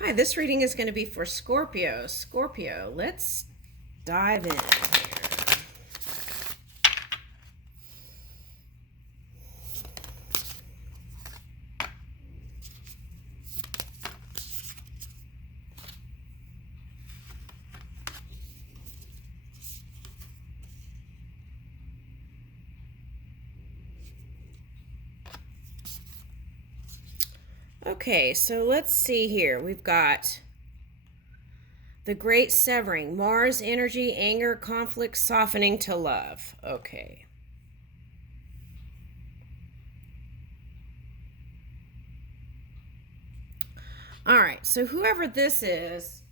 Hi, this reading is going to be for Scorpio. Scorpio, let's dive in here. Okay, so let's see here. We've got the Great Severing, Mars energy, anger, conflict, softening to love. Okay. All right, so whoever this is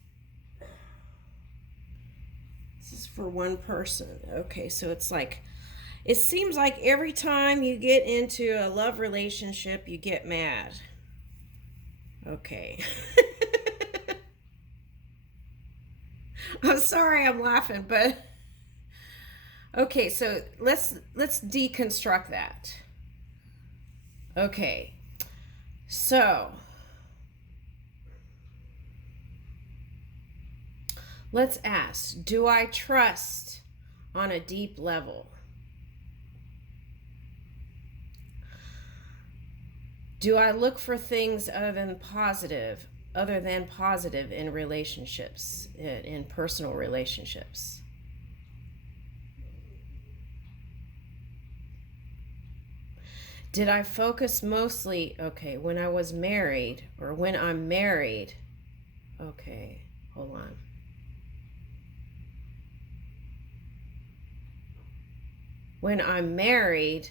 for one person. Okay, so it's like, it seems like every time you get into a love relationship, you get mad. Okay. I'm sorry I'm laughing, but okay, so let's deconstruct that. Okay. So, let's ask, do I trust on a deep level? Do I look for things other than positive in relationships, in personal relationships? Did I focus mostly, okay, when I was married or when I'm married? Okay, hold on. When I'm married,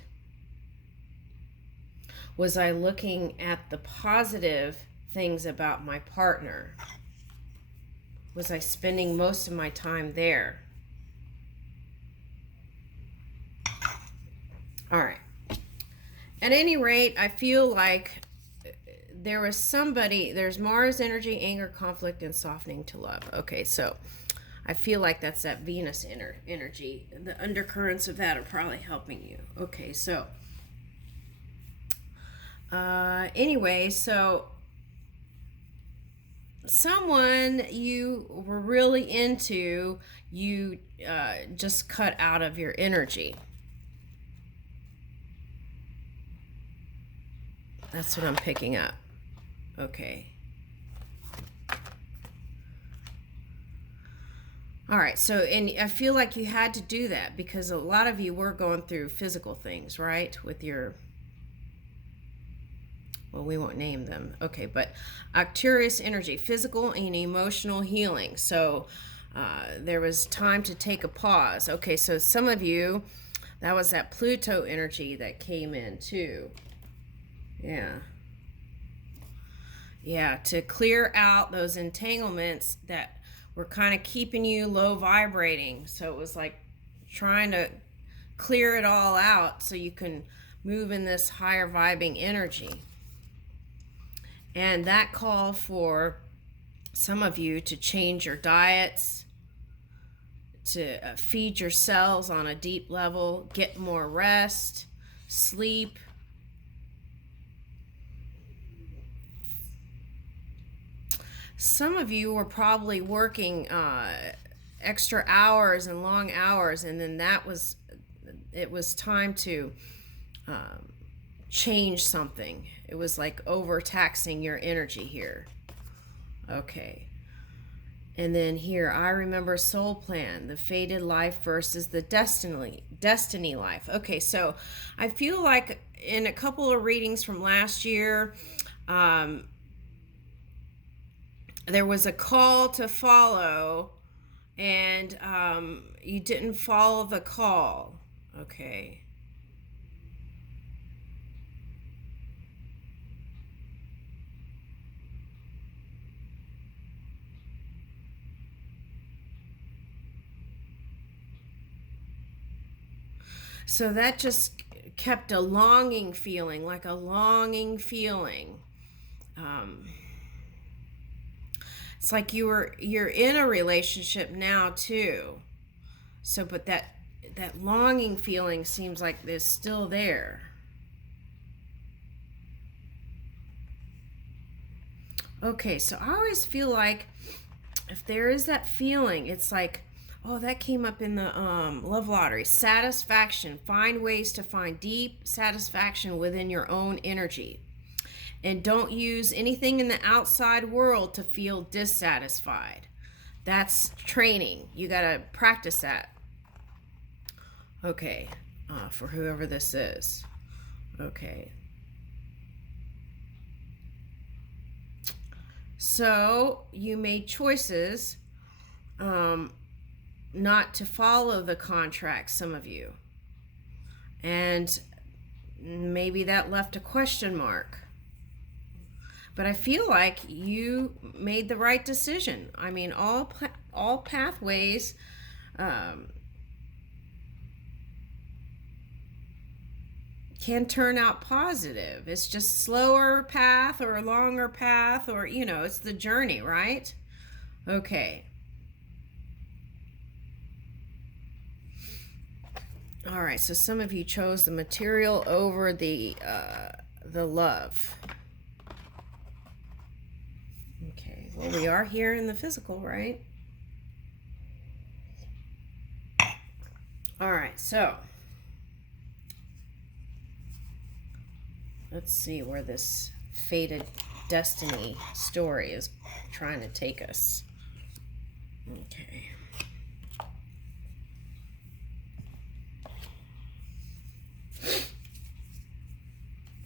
was I looking at the positive things about my partner? Was I spending most of my time there? All right. At any rate, I feel like there's Mars energy, anger, conflict, and softening to love. Okay, so I feel like that's that Venus energy. The undercurrents of that are probably helping you. Okay, so anyway, so someone you were really into, you just cut out of your energy. That's what I'm picking up. Okay. All right, so, and I feel like you had to do that because a lot of you were going through physical things, right? With your, well, we won't name them. Okay, but Arcturus energy, physical and emotional healing. So there was time to take a pause. Okay, so some of you, that was that Pluto energy that came in too. Yeah. Yeah, to clear out those entanglements that were kind of keeping you low vibrating. So it was like trying to clear it all out so you can move in this higher vibing energy. And that called for some of you to change your diets, to feed your cells on a deep level, get more rest, sleep. Some of you were probably working extra hours and long hours, and then it was time to change something. It was like overtaxing your energy here. Okay. And then here, I remember soul plan, the fated life versus the destiny life. Okay, so I feel like in a couple of readings from last year, there was a call to follow, and you didn't follow the call. Okay. So that just kept a longing feeling, like a longing feeling. It's like you're in a relationship now too. So, but that longing feeling seems like it's still there. Okay, so I always feel like if there is that feeling, it's like, oh, that came up in the love lottery. Satisfaction. Find ways to find deep satisfaction within your own energy. And don't use anything in the outside world to feel dissatisfied. That's training. You got to practice that. Okay, for whoever this is. Okay. So you made choices not to follow the contract, some of you. And maybe that left a question mark. But I feel like you made the right decision. I mean, all pathways can turn out positive. It's just slower path or a longer path, or, you know, it's the journey, right? Okay. All right, so some of you chose the material over the love. Okay, well, we are here in the physical, right? All right, so let's see where this fated destiny story is trying to take us. Okay.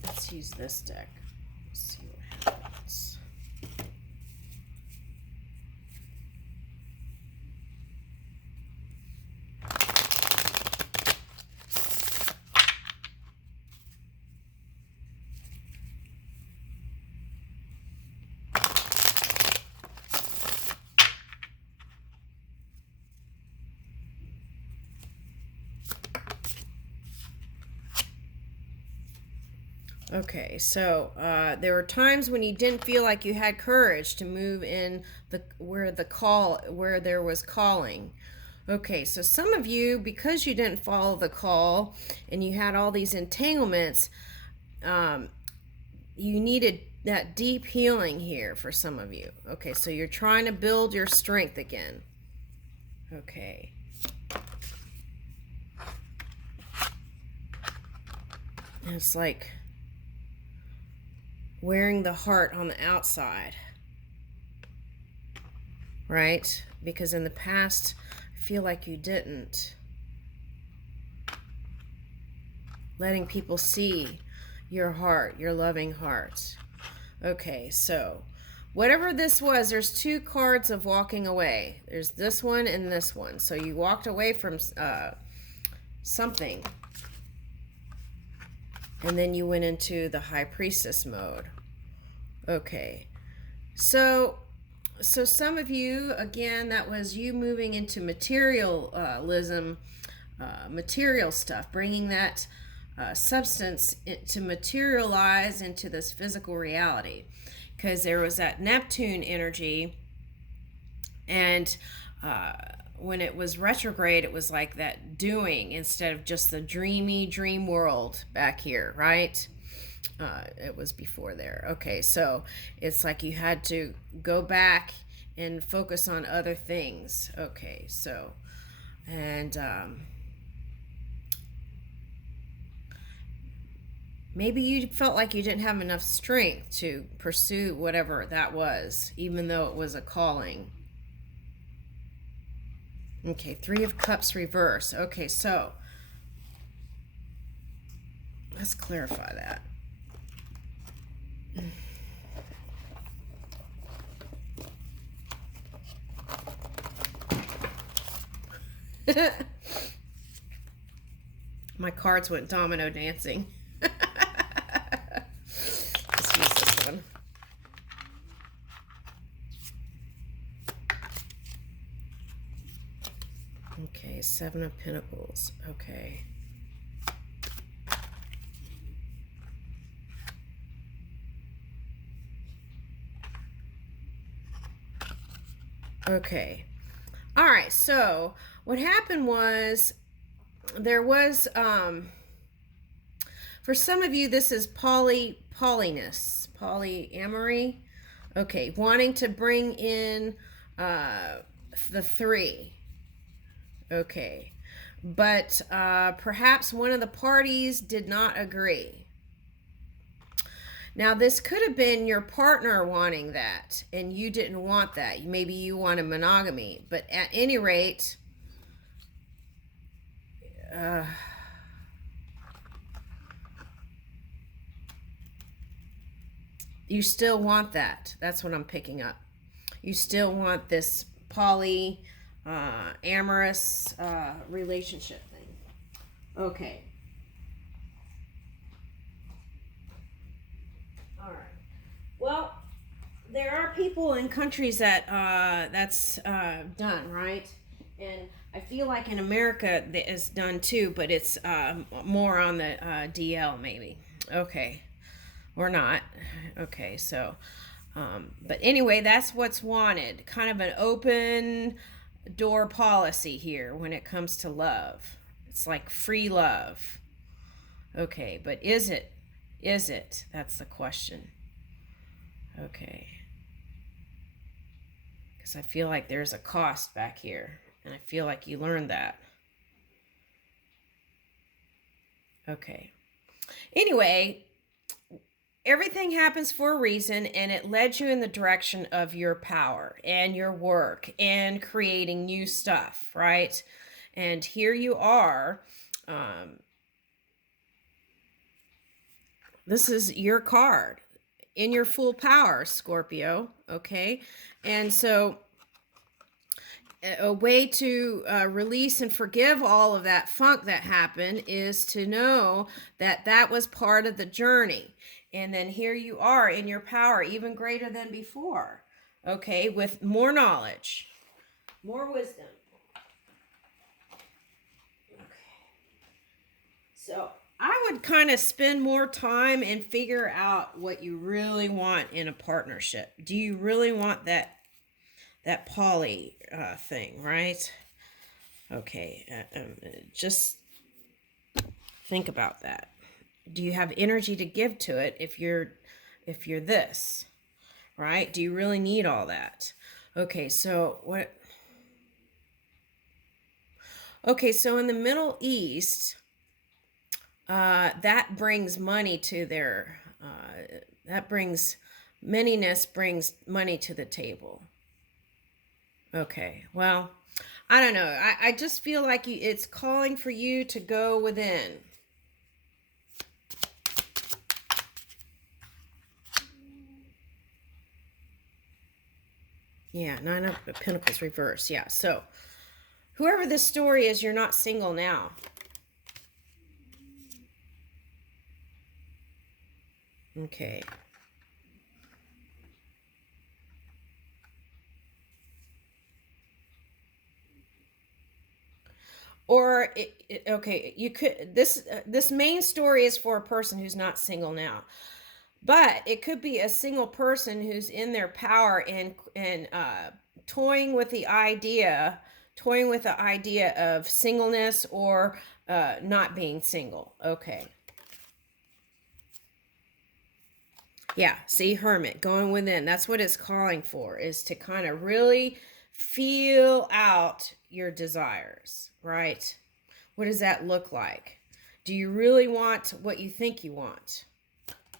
Let's use this deck. Let's see what happens. Okay, so there were times when you didn't feel like you had courage to move in where there was calling. Okay, so some of you, because you didn't follow the call and you had all these entanglements, you needed that deep healing here for some of you. Okay, so you're trying to build your strength again. Okay. And it's like wearing the heart on the outside, right? Because in the past, I feel like you didn't. Letting people see your heart, your loving heart. Okay, so whatever this was, there's two cards of walking away. There's this one and this one. So you walked away from something. And then you went into the High Priestess mode. Okay. So some of you, again, that was you moving into materialism, material stuff, bringing that substance to materialize into this physical reality. Because there was that Neptune energy, and when it was retrograde, it was like that doing instead of just the dreamy dream world back here, right? It was before there. Okay, so it's like you had to go back and focus on other things. Okay, so, and maybe you felt like you didn't have enough strength to pursue whatever that was, even though it was a calling. Okay, Three of Cups reverse. Okay, so let's clarify that. My cards went domino dancing. Let's use this one. Okay, Seven of Pentacles. Okay. Okay. All right, so what happened was there was, for some of you, this is polyamory. Okay, wanting to bring in the 3. Okay. But perhaps one of the parties did not agree. Now, this could have been your partner wanting that, and you didn't want that. Maybe you wanted monogamy. But at any rate, you still want that. That's what I'm picking up. You still want this poly, amorous relationship thing. Okay. All right. Well, there are people in countries that that's done, right? And I feel like in America that is done too, but it's more on the DL maybe. Okay, or not. Okay, so, but anyway, that's what's wanted. Kind of an open door policy here when it comes to love. It's like free love. Okay, but is it? Is it? That's the question. Okay. Because I feel like there's a cost back here. And I feel like you learned that. Okay. Anyway, everything happens for a reason, and it led you in the direction of your power and your work and creating new stuff, right? And here you are. This is your card in your full power, Scorpio. Okay. And so a way to release and forgive all of that funk that happened is to know that that was part of the journey. And then here you are in your power, even greater than before. Okay, with more knowledge, more wisdom. Okay. So I would kind of spend more time and figure out what you really want in a partnership. Do you really want that poly thing, right? Okay, just think about that. Do you have energy to give to it if you're this, right? Do you really need all that? Okay, so what? Okay, so in the Middle East, that brings money to their. That brings manyness brings money to the table. Okay, well, I don't know. I just feel like it's calling for you to go within. Yeah, 9 of Pentacles reverse. Yeah, so whoever this story is, you're not single now. Okay. Or okay, you could this main story is for a person who's not single now, but it could be a single person who's in their power and toying with the idea of singleness or not being single. Okay. Yeah, see, Hermit, going within. That's what it's calling for, is to kind of really feel out your desires, right? What does that look like? Do you really want what you think you want?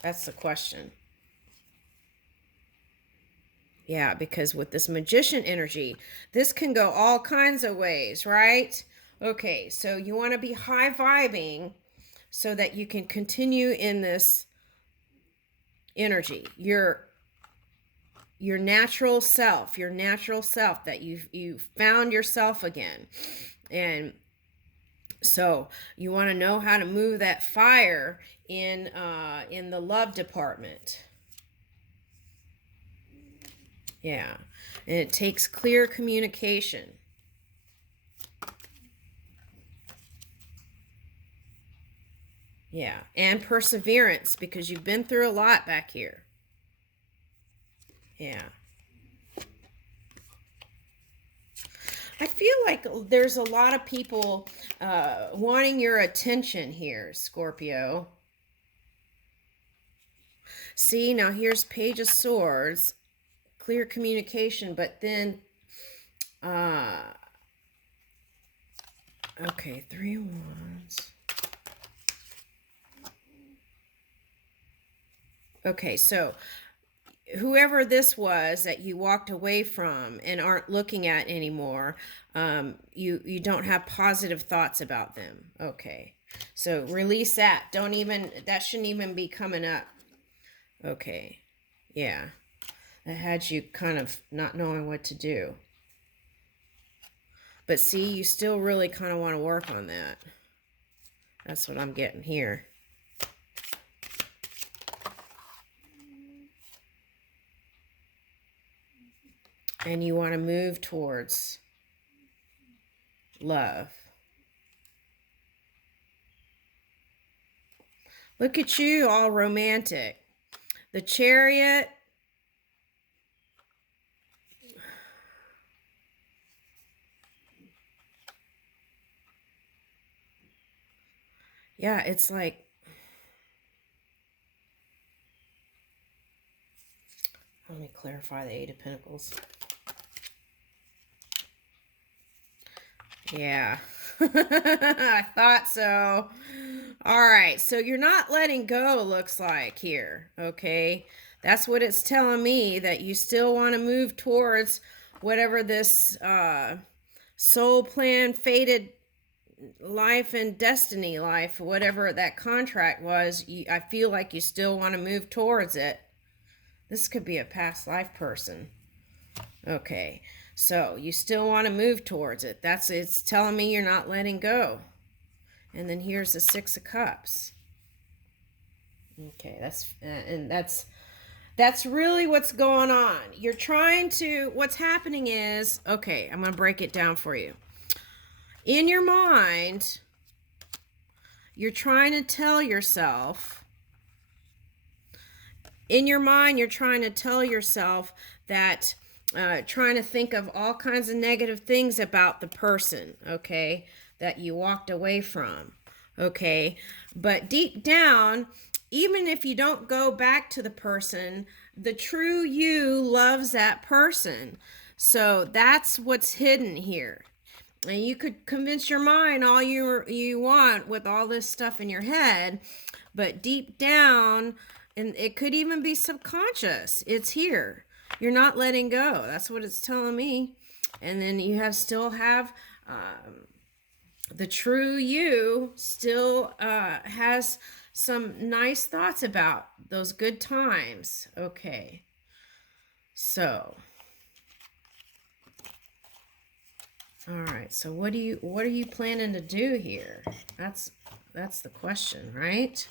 That's the question. Yeah, because with this Magician energy, this can go all kinds of ways, right? Okay, so you want to be high vibing so that you can continue in this energy. Your natural self, that you've found yourself again. And so you want to know how to move that fire in the love department. Yeah. And it takes clear communication. Yeah. And perseverance, because you've been through a lot back here. Yeah. I feel like there's a lot of people wanting your attention here, Scorpio. See, now here's Page of Swords. clear communication, but then, okay, 3 of Wands. Okay, so whoever this was that you walked away from and aren't looking at anymore, you don't have positive thoughts about them. Okay, so release that. That shouldn't even be coming up. Okay, yeah, that had you kind of not knowing what to do. But see, you still really kind of want to work on that. That's what I'm getting here. And you want to move towards love. Look at you, all romantic. The Chariot. Yeah, it's like, let me clarify the Eight of Pentacles. Yeah, I thought so. All right, so you're not letting go, looks like here, okay? That's what it's telling me, that you still want to move towards whatever this soul plan, fated life and destiny life, whatever that contract was. I feel like you still want to move towards it. This could be a past life person. Okay, so you still want to move towards it. It's telling me you're not letting go. And then here's the Six of Cups. Okay, that's really what's going on. You're trying to, what's happening is, okay, I'm going to break it down for you. In your mind, you're trying to tell yourself, that trying to think of all kinds of negative things about the person, okay, that you walked away from, okay? But deep down, even if you don't go back to the person, the true you loves that person. So that's what's hidden here. And you could convince your mind all you want with all this stuff in your head, but deep down, and it could even be subconscious, it's here. You're not letting go. That's what it's telling me. And then you still have the true you still has some nice thoughts about those good times. Okay. So, all right. So what are you planning to do here? That's the question, right?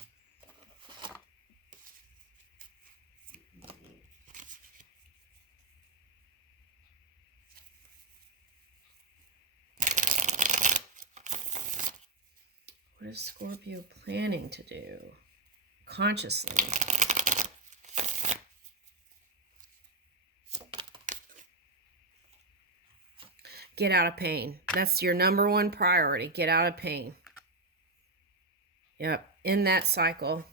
What is Scorpio planning to do consciously? Get out of pain. That's your number one priority. Get out of pain. Yep. In that cycle.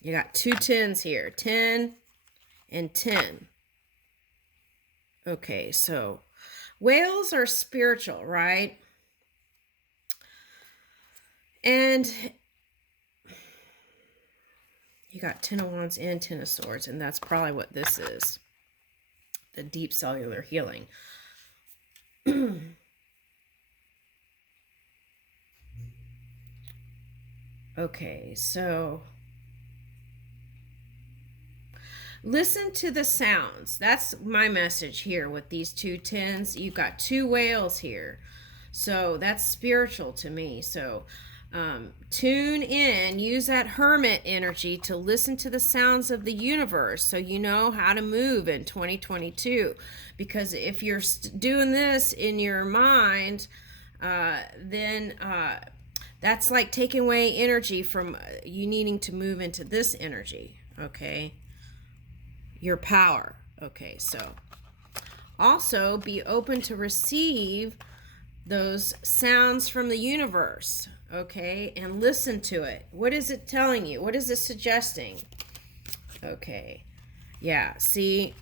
You got 2 10s here. 10 and 10. Okay, so whales are spiritual, right? And you got 10 of Wands and 10 of Swords, and that's probably what this is. The deep cellular healing. Okay, so listen to the sounds. That's my message here with these 2 10s. You've got 2 whales here. So that's spiritual to me. So tune in, use that hermit energy to listen to the sounds of the universe so you know how to move in 2022. Because if you're doing this in your mind, then that's like taking away energy from you needing to move into this energy, okay? Your power. Okay, so also be open to receive those sounds from the universe, okay? And listen to it. What is it telling you? What is it suggesting? Okay. Yeah, see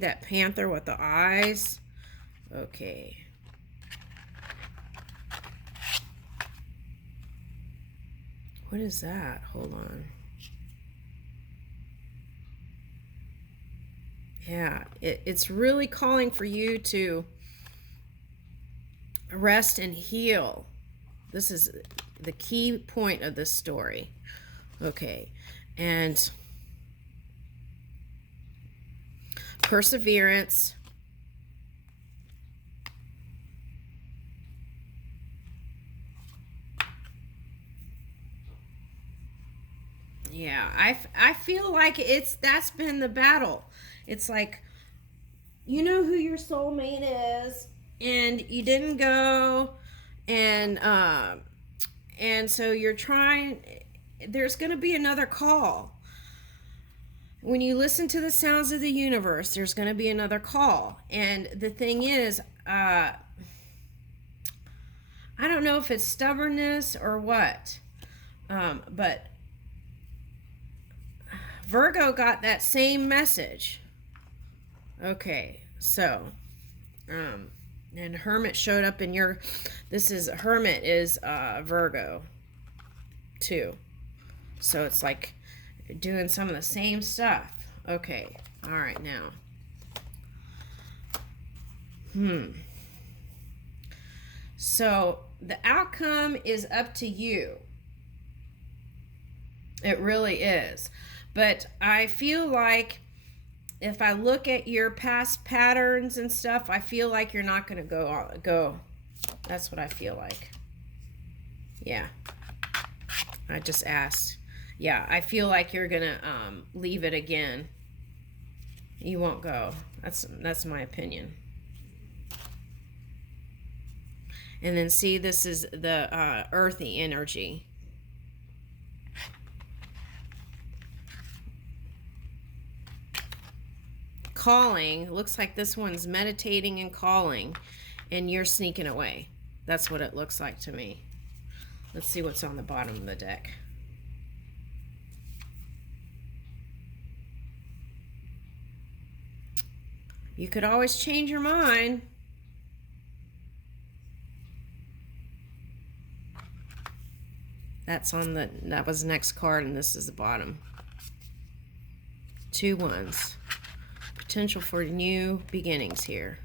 that panther with the eyes? Okay. What is that? Hold on. Yeah, it's really calling for you to rest and heal. This is the key point of this story. Okay. And perseverance. Yeah, I feel like that's been the battle. It's like, you know who your soulmate is, and you didn't go, and so you're trying. There's going to be another call. When you listen to the sounds of the universe, there's going to be another call. And the thing is, I don't know if it's stubbornness or what, but Virgo got that same message. Okay, so, and Hermit showed up in your, Hermit is Virgo too. So it's like doing some of the same stuff. Okay, all right, now. So the outcome is up to you. It really is. But I feel like if I look at your past patterns and stuff, I feel like you're not going to go. That's what I feel like. Yeah. I just asked. Yeah, I feel like you're going to leave it again. You won't go. That's my opinion. And then see, this is the earthy energy. Calling. Looks like this one's meditating and calling, and you're sneaking away. That's what it looks like to me. Let's see what's on the bottom of the deck. You could always change your mind. That was the next card, and this is the bottom. 2 1s. Potential for new beginnings here.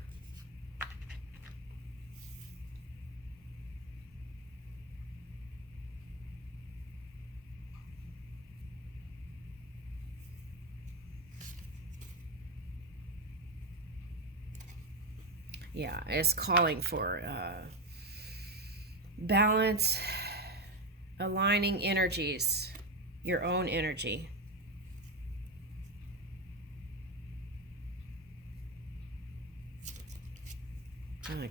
Yeah, it's calling for balance, aligning energies, your own energy.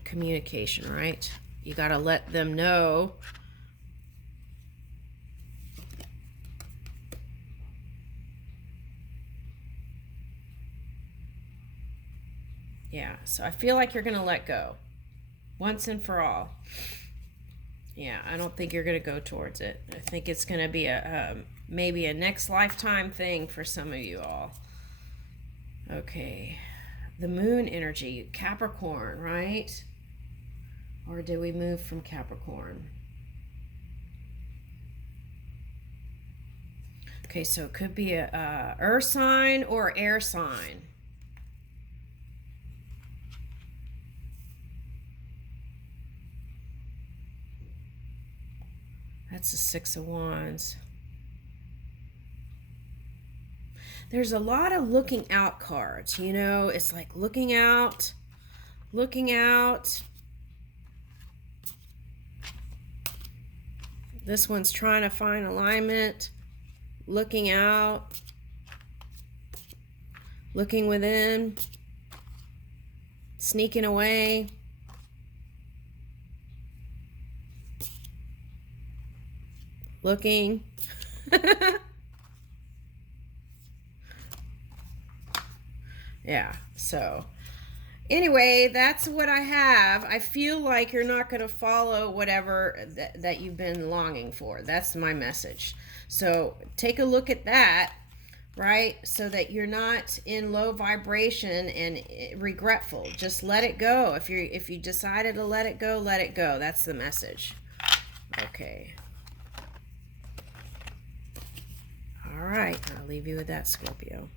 Communication, right? You got to let them know. Yeah, so I feel like you're going to let go once and for all. Yeah, I don't think you're going to go towards it. I think it's going to be maybe a next lifetime thing for some of you all. Okay. The moon energy, Capricorn, right? Or did we move from Capricorn? Okay, so it could be a earth sign or air sign. That's the 6 of Wands. There's a lot of looking out cards, you know. It's like looking out, looking out. This one's trying to find alignment, looking out, looking within, sneaking away. Looking. Yeah, so anyway, that's what I have. I feel like you're not going to follow whatever that you've been longing for. That's my message. So take a look at that. right? So that you're not in low vibration and regretful. Just let it go. If you decided to let it go, let it go. That's the message. Okay. All right, I'll leave you with that, Scorpio.